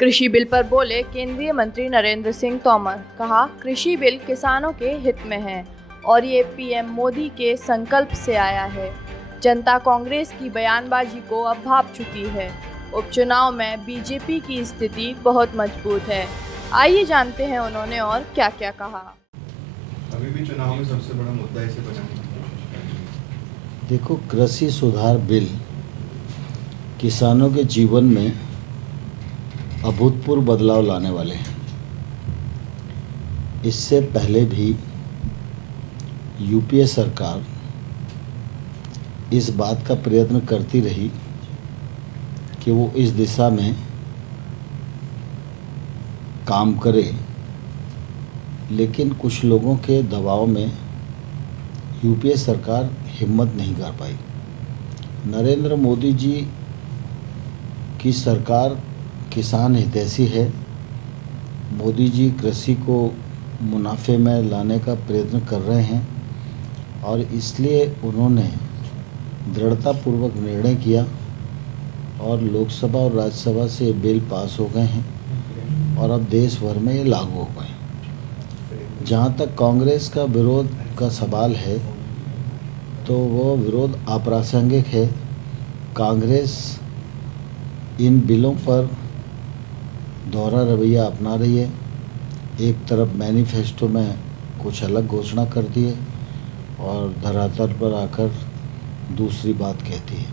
कृषि बिल पर बोले केंद्रीय मंत्री नरेंद्र सिंह तोमर। कहा, कृषि बिल किसानों के हित में है और ये पीएम मोदी के संकल्प से आया है। जनता कांग्रेस की बयानबाजी को अब भांप चुकी है। उपचुनाव में बीजेपी की स्थिति बहुत मजबूत है। आइए जानते हैं उन्होंने और क्या क्या कहा। अभी भी चुनाव में सबसे बड़ा मुद्दा इसे बना। देखो, कृषि सुधार बिल किसानों के जीवन में अभूतपूर्व बदलाव लाने वाले हैं। इससे पहले भी यूपीए सरकार इस बात का प्रयत्न करती रही कि वो इस दिशा में काम करे, लेकिन कुछ लोगों के दबाव में यूपीए सरकार हिम्मत नहीं कर पाई। नरेंद्र मोदी जी की सरकार किसान हितैषी है। मोदी जी कृषि को मुनाफे में लाने का प्रयत्न कर रहे हैं और इसलिए उन्होंने दृढ़तापूर्वक निर्णय किया और लोकसभा और राज्यसभा से बिल पास हो गए हैं और अब देश भर में ये लागू हो गए। जहाँ तक कांग्रेस का विरोध का सवाल है तो वो विरोध अप्रासंगिक है। कांग्रेस इन बिलों पर दोहरा रवैया अपना रही है। एक तरफ मैनिफेस्टो में कुछ अलग घोषणा करती है और धरातल पर आकर दूसरी बात कहती है।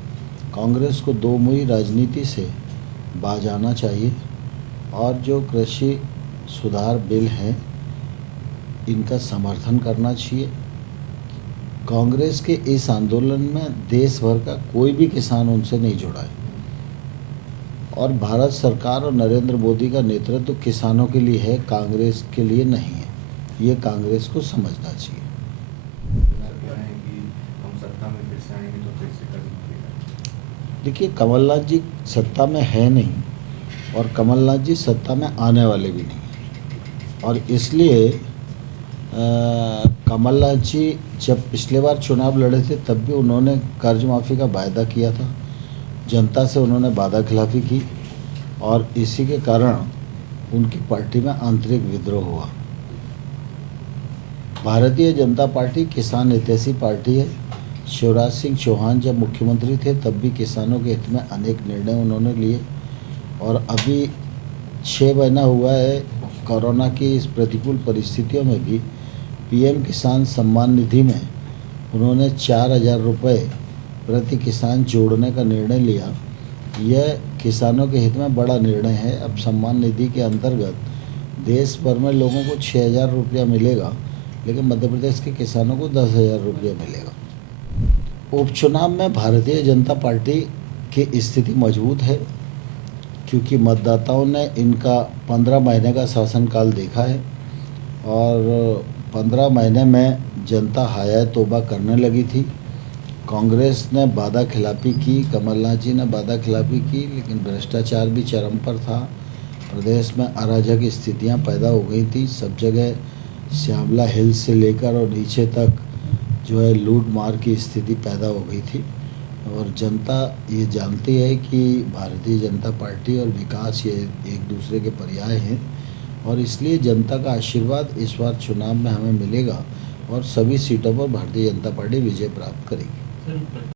कांग्रेस को दो मुही राजनीति से बाज आना चाहिए और जो कृषि सुधार बिल हैं इनका समर्थन करना चाहिए। कांग्रेस के इस आंदोलन में देश भर का कोई भी किसान उनसे नहीं जुड़ा है और भारत सरकार और नरेंद्र मोदी का नेतृत्व किसानों के लिए है, कांग्रेस के लिए नहीं है। ये कांग्रेस को समझना चाहिए। देखिए, कमलनाथ जी सत्ता में है नहीं और कमलनाथ जी सत्ता में आने वाले भी नहीं और इसलिए कमलनाथ जी जब पिछले बार चुनाव लड़े थे तब भी उन्होंने कर्ज माफ़ी का वायदा किया था। जनता से उन्होंने वादा खिलाफी की और इसी के कारण उनकी पार्टी में आंतरिक विद्रोह हुआ। भारतीय जनता पार्टी किसान हितैषी पार्टी है। शिवराज सिंह चौहान जब मुख्यमंत्री थे तब भी किसानों के हित में अनेक निर्णय उन्होंने लिए और अभी 6 महीना हुआ है कोरोना की इस प्रतिकूल परिस्थितियों में भी पीएम किसान सम्मान निधि में उन्होंने 4,000 रुपये प्रति किसान जोड़ने का निर्णय लिया। यह किसानों के हित में बड़ा निर्णय है। अब सम्मान निधि के अंतर्गत देश भर में लोगों को 6,000 रुपया मिलेगा, लेकिन मध्य प्रदेश के किसानों को 10,000 रुपया मिलेगा। उपचुनाव में भारतीय जनता पार्टी की स्थिति मजबूत है क्योंकि मतदाताओं ने इनका 15 महीने का शासनकाल देखा है और 15 महीने में जनता हाय तौबा करने लगी थी। कांग्रेस ने वादा खिलाफी की, कमलनाथ जी ने वादा खिलाफी की, लेकिन भ्रष्टाचार भी चरम पर था। प्रदेश में अराजक स्थितियां पैदा हो गई थी। सब जगह श्यामला हिल्स से लेकर और नीचे तक जो है लूट मार की स्थिति पैदा हो गई थी और जनता ये जानती है कि भारतीय जनता पार्टी और विकास ये एक दूसरे के पर्याय हैं और इसलिए जनता का आशीर्वाद इस बार चुनाव में हमें मिलेगा और सभी सीटों पर भारतीय जनता पार्टी विजय प्राप्त करेगी।